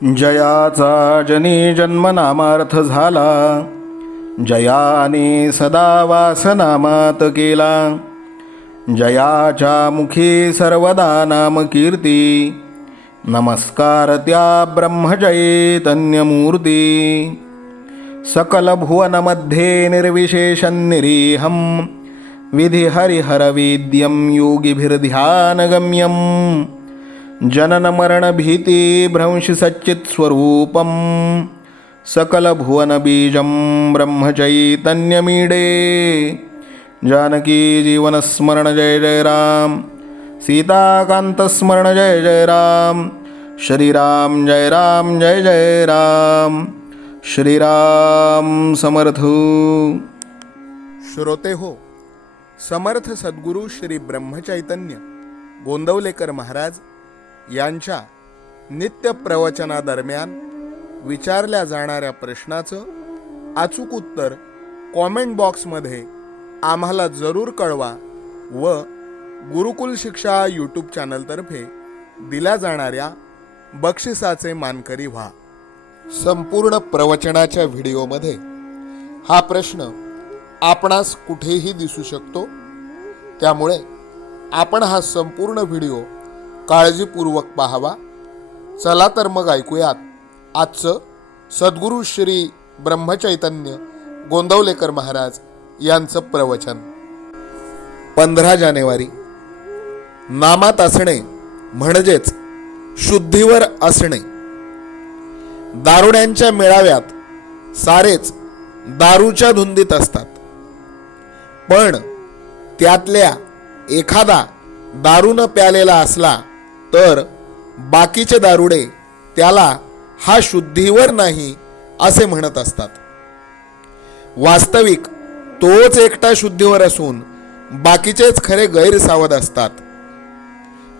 जयाचा जनी जन्मनामार्थ झाला, जयाने सदा वासनामात केला. जयाच्या मुखी सर्वदा नाम कीर्ती, नमस्कार त्या ब्रह्मचैतन्यमूर्ती. सकल भुवनमध्ये निर्विशेषं निरीहं, विधिहरिहरवेद्यं योगिभिर्ध्यानगम्यं. जननमरणभीति भ्रंशि सच्चित्स्वरूपं, सकलभुवनबीजं ब्रह्मचैतन्यमीडे. जानकी जीवनस्मरण जय जय राम, सीताकांतस्मरण जय जय राम. श्रीराम जय राम जय जय राम. श्रीराम समर्थ. श्रोते हो, समर्थ सद्गुरू श्री ब्रह्मचैतन्य गोंदवलेकर महाराज यांच्या नित्य प्रवचनादरम्यान विचारल्या जाणाऱ्या प्रश्नाचं अचूक उत्तर कॉमेंट बॉक्समध्ये आम्हाला जरूर कळवा व गुरुकुल शिक्षा यूट्यूब चॅनलतर्फे दिल्या जाणाऱ्या बक्षिसाचे मानकरी व्हा. संपूर्ण प्रवचनाच्या व्हिडिओमध्ये हा प्रश्न आपणास कुठेही दिसू शकतो, त्यामुळे आपण हा संपूर्ण व्हिडिओ काळजीपूर्वक पाहावा. चला तर मग ऐकूयात आजचं सद्गुरू श्री ब्रह्मचैतन्य गोंदवलेकर महाराज यांचं प्रवचन. 15 जानेवारी. नामात असणे म्हणजेच शुद्धीवर असणे. दारुड्यांच्या मेळाव्यात सारेच दारूच्या धुंदीत असतात, पण त्यातल्या एखादा दारू न प्यालेला असला तर बाकीचे दारुडे त्याला हा शुद्धीवर नाही असे म्हणत असतात. वास्तविक तोच एकटा शुद्धीवर असून बाकीचेच खरे गैरसावध असतात.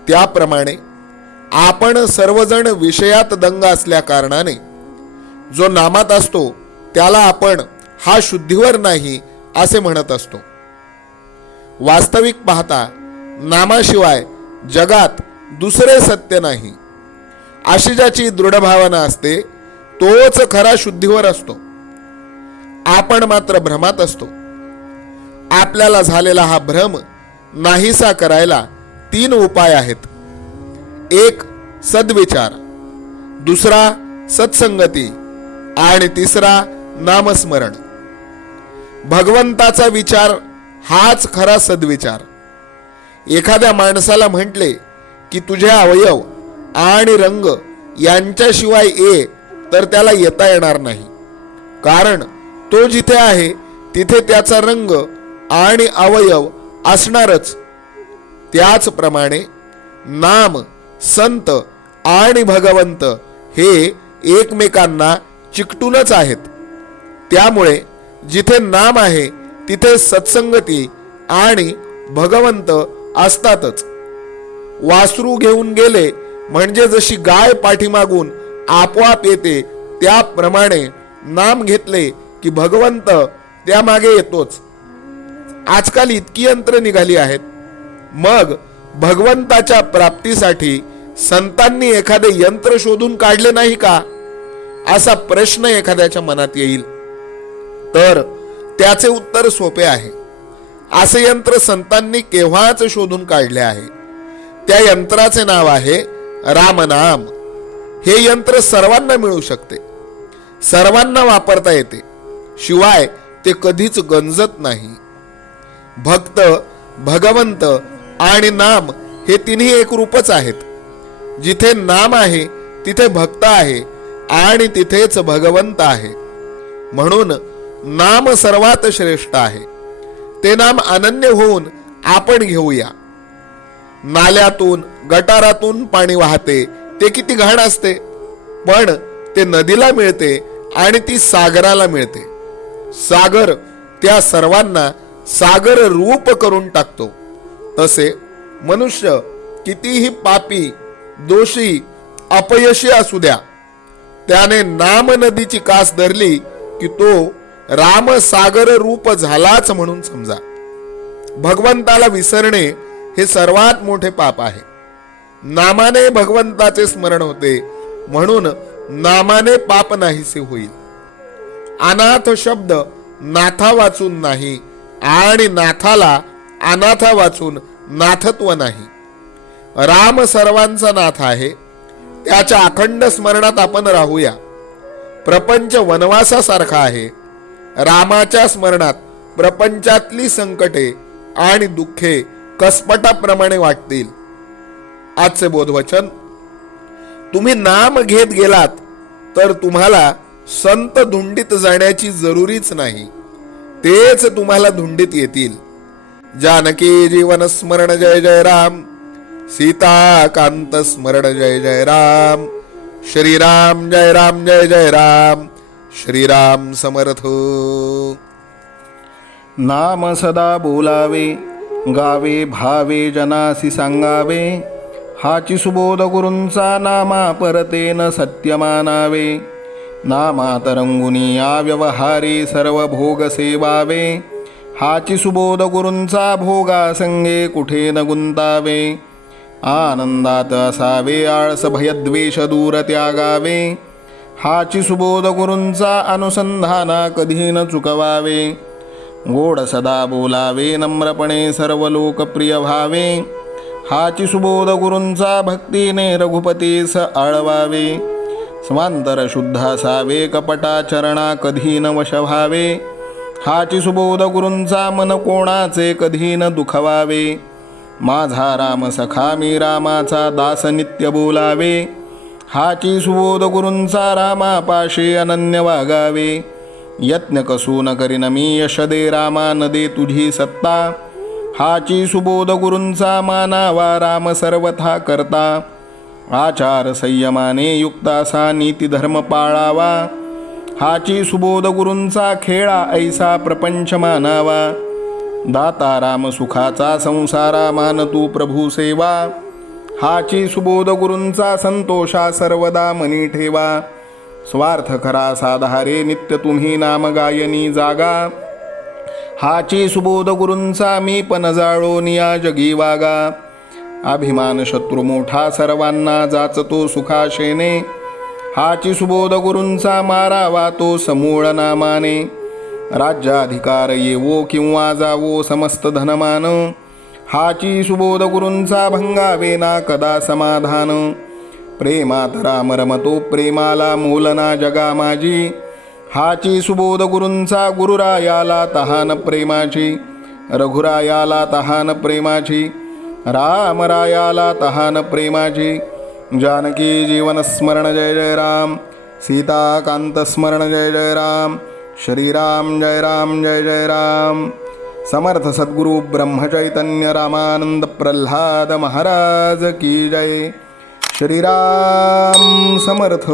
त्याप्रमाणे आपण सर्वजण विषयात दंग असल्या कारणाने जो नामात असतो त्याला आपण हा शुद्धीवर नाही असे म्हणत असतो. वास्तविक पाहता नामाशिवाय जगात दुसरे सत्य नाही अशी ज्याची दृढ भावना असते तोच खरा शुद्धीवर असतो. आपण मात्र भ्रमात असतो. आपल्याला झालेला हा भ्रम नाहीसा करायला 3 उपाय आहेत. एक सद्विचार, दुसरा सत्संगती आणि तिसरा नामस्मरण. भगवंताचा विचार हाच खरा सद्विचार. एखाद्या माणसाला म्हटले की तुझे अवयव आणि रंग यांच्याशिवाय ये, तर त्याला येता येणार नाही, कारण तो जिथे आहे तिथे त्याचा रंग आणि अवयव असणारच. त्याचप्रमाणे नाम, संत आणि भगवंत हे एकमेकांना चिकटूनच आहेत. त्यामुळे जिथे नाम आहे तिथे सत्संगती आणि भगवंत असतातच. वासरू घेऊन गेले म्हणजे जशी गाय पाठीमागून आपोआप येते, त्याप्रमाणे नाम घेतले की भगवंत त्यामागे येतोच. आजकाल इतकी यंत्र निघाली आहेत, मग भगवंताच्या प्राप्तीसाठी संतांनी एखादे यंत्र शोधून काढले नाही का, असा प्रश्न एखाद्याच्या मनात येईल. तर त्याचे उत्तर सोपे आहे. असे यंत्र संतांनी केव्हाच शोधून काढले आहे. त्या यंत्राचे नाव आहे रामनाम. हे यंत्र सर्वांना मिळू शकते, सर्वांना वापरता येते, शिवाय ते कधीच गंजत नाही. भक्त, भगवंत आणि नाम हे तिन्ही एक रूपच आहेत. जिथे नाम आहे तिथे भक्त आहे आणि तिथेच भगवंत आहे. म्हणून नाम सर्वात श्रेष्ठ आहे. ते नाम अनन्य होऊन आपण घेऊया. नाल्यातून, गटारातून पाणी वाहते, ते किती घाण असते, पण ते नदीला मिळते आणि ती सागराला मिळते. सागर त्या सर्वांना सागर रूप करून टाकतो. तसे मनुष्य कितीही पापी, दोषी, अपयशी असू द्या, त्याने नाम नदीची कास धरली की तो राम सागर रूप झालाच म्हणून समजा. भगवंताला विसरणे हे सर्वात मोठे पाप आहे. नामाने भगवंताचे स्मरण होते, म्हणून नामाने पाप नाहीसे होईल. अनाथ शब्द नाथा वाचून नाही आणि नाथाला अनाथा वाचून नाथत्व नाही. राम सर्वांचा नाथ आहे. त्याच्या अखंड स्मरणात आपण राहूया. प्रपंच वनवासासारखा आहे. रामाच्या स्मरणात प्रपंचातली संकटे आणि दुःखे कसपटाप्रमाणे वाटतील. आजचे बोधवचन: तुम्ही नाम घेत गेलात तर तुम्हाला संत धुंडीत जाण्याची जरुरीच नाही, तेच तुम्हाला धुंडीत येतील. जानकी जीवन स्मरण जय जय राम. सीता कांत स्मरण जय जय राम. श्रीराम जय राम जय जय राम. श्रीराम समर्थ. नाम सदा बोलावे, गावे भावे जनासी सांगावे. हाची सुबोध गुरूंचा नामा परतेन सत्य मानावे. नामात रंगुनी या व्यवहारी सर्व भोग सेवावे. हाची सुबोध गुरूंचा भोगा संगे कुठे न गुंतावे. आनंदात असावे आळस भयद्वेष दूर त्यागावे. हाची सुबोध गुरूंचा अनुसंधाना कधी न चुकवावे. गोड सदा बोलावे नम्रपणे सर्व लोकप्रिय व्हावे. हाची सुबोध गुरूंचा भक्तीने रघुपतीस आळवावे. स्वांतर शुद्ध असावे कपटाचरणा कधी न वश व्हावे. हाची सुबोध गुरूंचा मन कोणाचे कधी न दुखवावे. माझा राम सखा मी रामाचा दास नित्य बोलावे. हाची सुबोध गुरूंचा रामापाशी अनन्य वागावे. यत्न कसू न करीन मी यश दे रामा न दे तुझी सत्ता. हाची सुबोध गुरूंचा मानावा राम सर्वथा करता. आचार संयमाने युक्त असा नीती धर्म पाळावा. हाची सुबोध गुरूंचा खेळा ऐसा प्रपंच मानावा. दाता राम सुखाचा संसारा मान तू प्रभू सेवा. हाची सुबोध गुरूंचा संतोषा सर्वदा मनी ठेवा. स्वार्थ खरा साधारे नित्य तुम्ही नाम गायनी जागा. हाची सुबोध गुरूंचा मी पण जाळोन या जगी वागा. अभिमान शत्रू मोठा सर्वांना जाचतो सुखाशेने. हाची सुबोध गुरूंचा मारावा तो समूळ नामाने. राज्याधिकार येवो किंवा जावो समस्त धनमान. हाची सुबोध गुरूंचा भंगावे ना कदा समाधान. प्रेमात राम रमतो प्रेमाला मोलना जगा माझी. हाची सुबोध गुरूंचा गुरुरायाला तहान प्रेमाची. रघुरायाला तहान प्रेमाची. रामरायाला तहान प्रेमाची. जानकी जीवन स्मरण जय जय राम. सीता कांत स्मरण जय जय राम. श्रीराम जय राम जय जय राम. समर्थ सद्गुरु ब्रह्मचैतन्य रामानंद प्रल्हाद महाराज की जय. श्रीराम समर्थ.